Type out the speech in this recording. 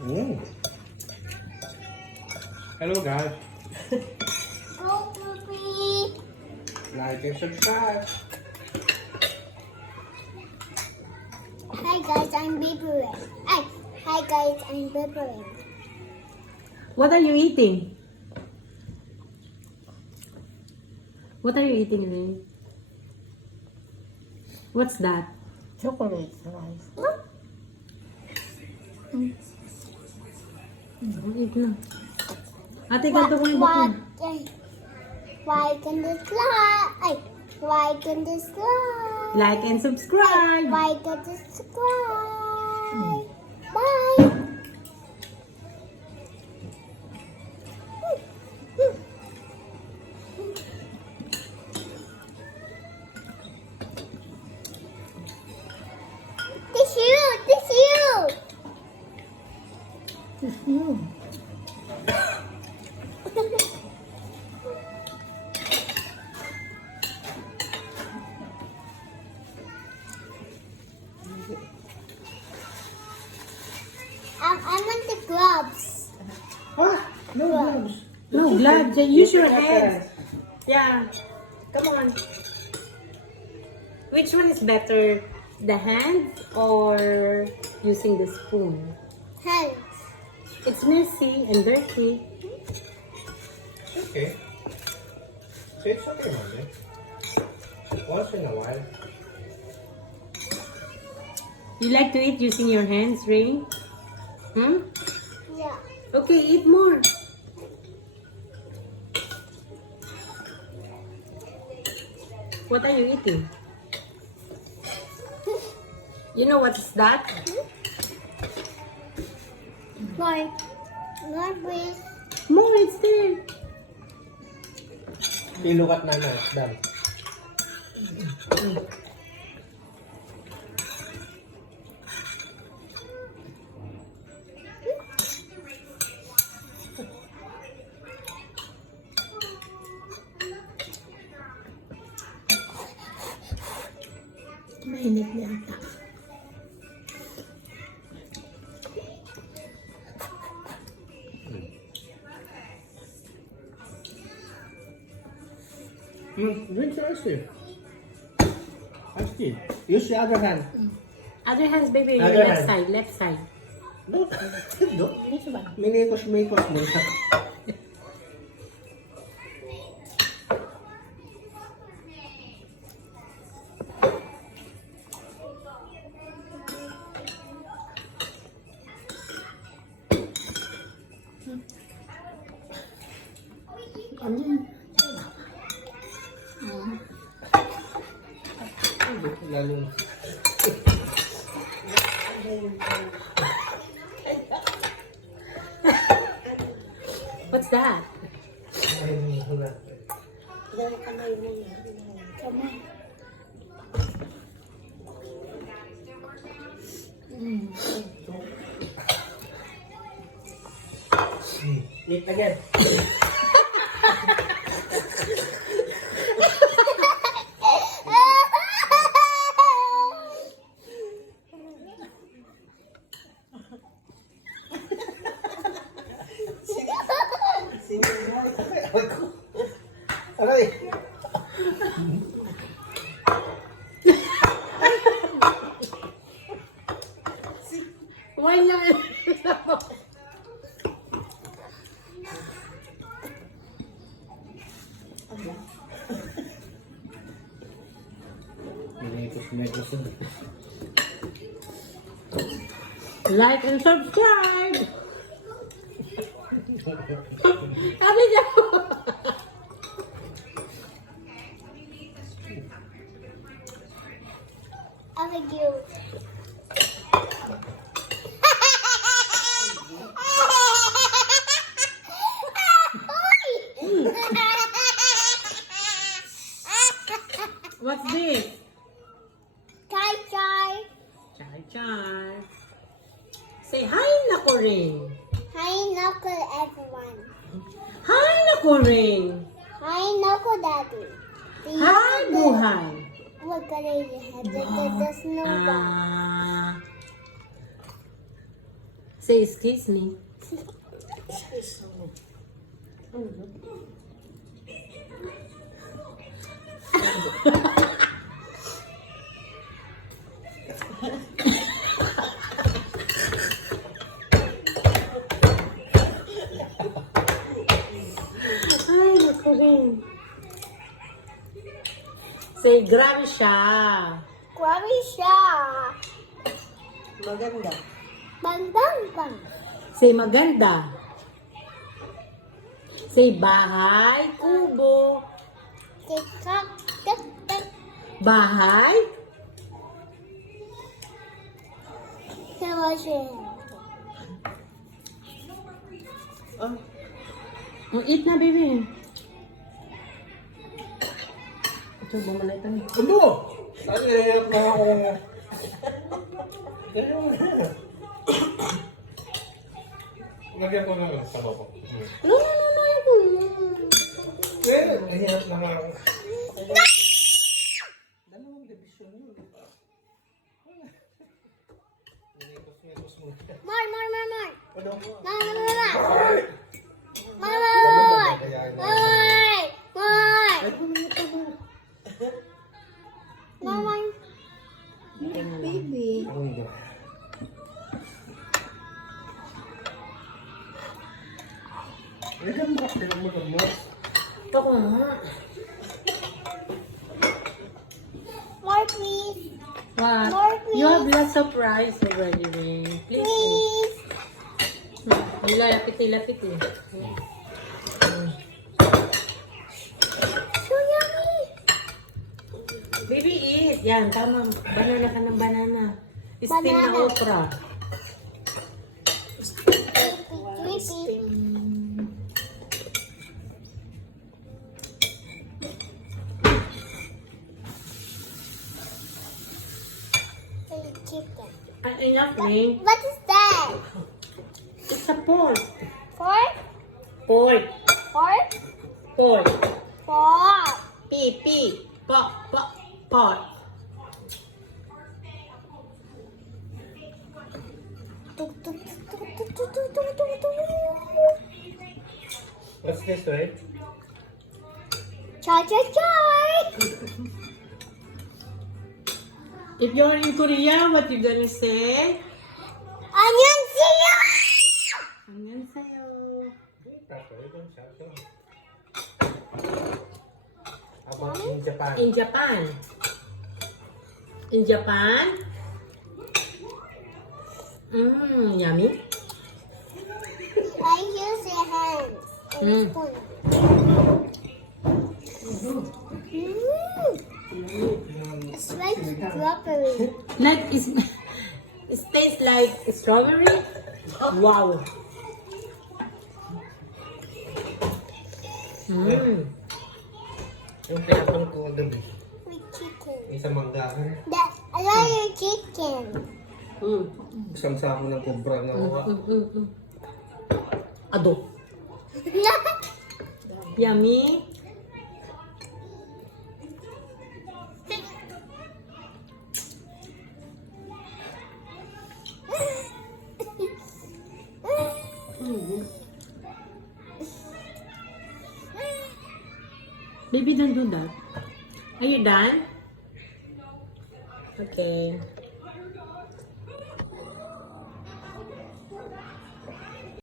Mm. Hello guys. Go, Poopy. Like and subscribe. Hi guys, I'm Baby. Hi guys, I'm Baby. What are you eating? What are you eating, Ray? What's that? Chocolate rice. Eat na. Ate, ganito ko yung bakit. Why can this lie? Why can this lie? Like and subscribe. Why can this subscribe? Bye. Tissue, tissue. I want the gloves. Huh? No gloves. No, gloves. Use your hands. Yeah. Come on. Which one is better? The hands or using the spoon? Hands. It's messy and dirty. Okay. So it's okay, Mommy. Once in a while. You like to eat using your hands, Ray? Hmm? Yeah. Okay, eat more. What are you eating? You know what is that? More. More, please. More, it's there. You look at Nana, it's done. Mainit niya ata. Drink your ice cream. Ice cream. Use the other hand. Other hands, baby. Your Other left hand. side, left side. No. No. Dito ba? Minikos mo. Ano yun? Lalo. What's that? Dahil kamay mo yan. Kamay. Eat again. Aray! Why not? Minikos. Like and subscribe. Sabi niya. Thank you. What's this? Chai chai. Chai chai. Say hi, Nako Ring. Hi, Knuckle, everyone. Hi, Nako Ring. Hi, Knuckle Daddy. Hi, Buhay. Look at it, the snowball. Say excuse me. Ay, naku rin. Say grabe siya. Grabe siya. Maganda. Bandang bang. Say maganda. Say bahay, kubo. Tikak, tik, tik. Bahay, Television. Ah, eat na baby. Ito, bumalitan. Ano? Ano hirap na ako? Lagyan ko na lang sa baba. No, no, no, no, no. Eh, hirap na nga ako. dalawang division yun. Minikos mo. More, more, more, more. Ano? No, no, no, no, no. More, more, more. More. More, more. Baby. Ano yun? Lagyan mo ka, pinagmutan mo. Ako nga. More, please. What? More, please. You have lots of rice already, Ring. Please. Please. Lapit eh. So yummy. Baby, eat. Yan, tama. Banana ka ng banana. Steam na Banana. okra. Creepy. Chicken. Enough, Ring. What is that? It's a pork. Pork? Pork. Pork? Pork. Pork. P. Pork. Pork. Tuk, tuk, tuk, tuk, tuk, tuk, tuk, tuk, tuk. What's this, right? Cha cha cha. If you're in Korea, what you gonna say? 안녕하세요. 안녕하세요. How about in Japan? In Japan. In Japan? Yummy. I use your hands and Mm. spoon. It's like strawberry. Like it tastes like strawberry. Wow. Yung pinapon ko kagabi, With chicken. isang manggahan. I like your chicken. Isang sako ng kubra na uwa. Ado. Yummy. Baby, don't do that. Are you done? Okay.